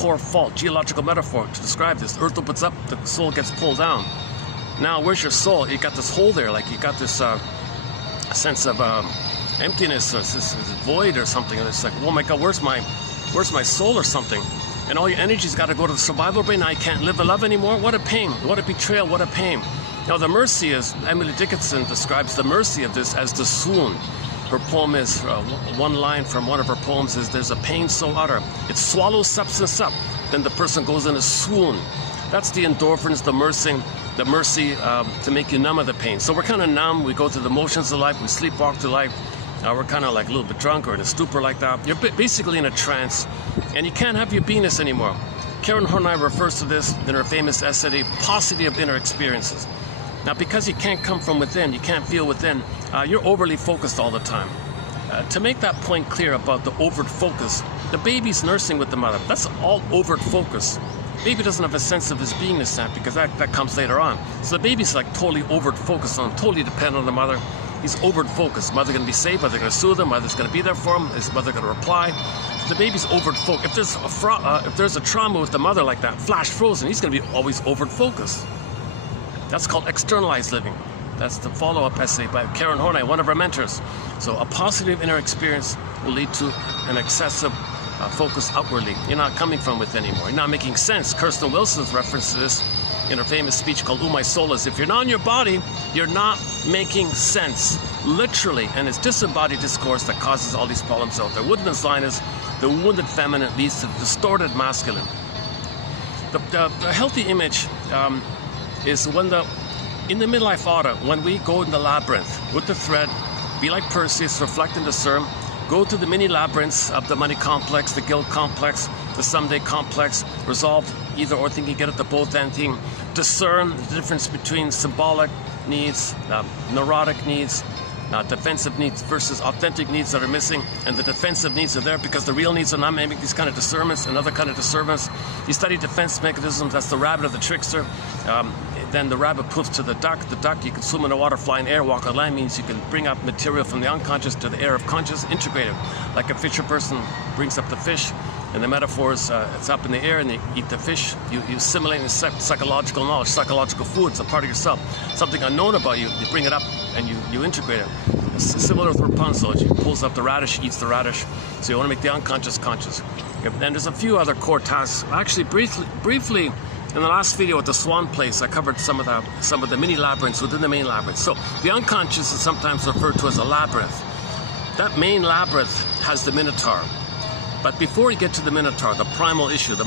core fault, geological metaphor to describe this. The earth opens up, the soul gets pulled down. Now, where's your soul? You got this hole there, like you got this sense of emptiness, or this void or something. And it's like, oh my God, where's my soul or something? And all your energy's got to go to the survival brain. Now you can't live the love anymore. What a pain! What a betrayal! What a pain! Now the mercy is, Emily Dickinson describes the mercy of this as the swoon. Her poem is, one line from one of her poems is, there's a pain so utter, it swallows substance up, then the person goes in a swoon. That's the endorphins, the mercy to make you numb of the pain. So we're kind of numb, we go through the motions of life, we sleepwalk through life, we're kind of like a little bit drunk or in a stupor like that. You're basically in a trance, and you can't have your beingness anymore. Karen Horney refers to this in her famous essay, Paucity of Inner Experiences. Now, because you can't come from within, you can't feel within, you're overly focused all the time. To make that point clear about the overt focus, the baby's nursing with the mother. That's all overt focus. Baby doesn't have a sense of his beingness yet, because that comes later on. So the baby's like totally overt focused on him, totally dependent on the mother. He's overt focused. Mother going to be safe, mother going to soothe him, mother's going to be there for him, is mother going to reply. So the baby's overt focused. If there's a trauma with the mother like that, flash frozen, he's going to be always overt focused. That's called externalized living. That's the follow-up essay by Karen Horney, one of our mentors. So a positive inner experience will lead to an excessive focus outwardly. You're not coming from within anymore. You're not making sense. Kirsten Wilson's reference to this in her famous speech called "Ooh, My Soul Is." If you're not in your body, you're not making sense, literally. And it's disembodied discourse that causes all these problems out there. Woodman's line is, the wounded feminine leads to distorted masculine. The healthy image is when in the midlife autumn, when we go in the labyrinth with the thread, be like Perseus, reflect and discern, go to the mini labyrinths of the money complex, the guilt complex, the someday complex, resolve either or thinking, get at the both end thing, discern the difference between symbolic needs, neurotic needs, defensive needs versus authentic needs that are missing, and the defensive needs are there because the real needs are not. Make these kind of discernments, another kind of discernments. You study defense mechanisms. That's the rabbit or the trickster. Then the rabbit poofs to the duck. The duck, you can swim in the water, fly in air, walk on land, means you can bring up material from the unconscious to the air of conscious, integrated. Like a fisher person brings up the fish, and the metaphor is it's up in the air and you eat the fish. You assimilate psychological knowledge, psychological food. It's a part of yourself. Something unknown about you, you bring it up and you integrate it. It's similar with Rapunzel. She pulls up the radish, eats the radish. So you want to make the unconscious conscious. And there's a few other core tasks. Actually, briefly, in the last video at the Swan Place, I covered some of the mini labyrinths within the main labyrinth. So the unconscious is sometimes referred to as a labyrinth. That main labyrinth has the Minotaur. But before you get to the Minotaur, the primal issue, the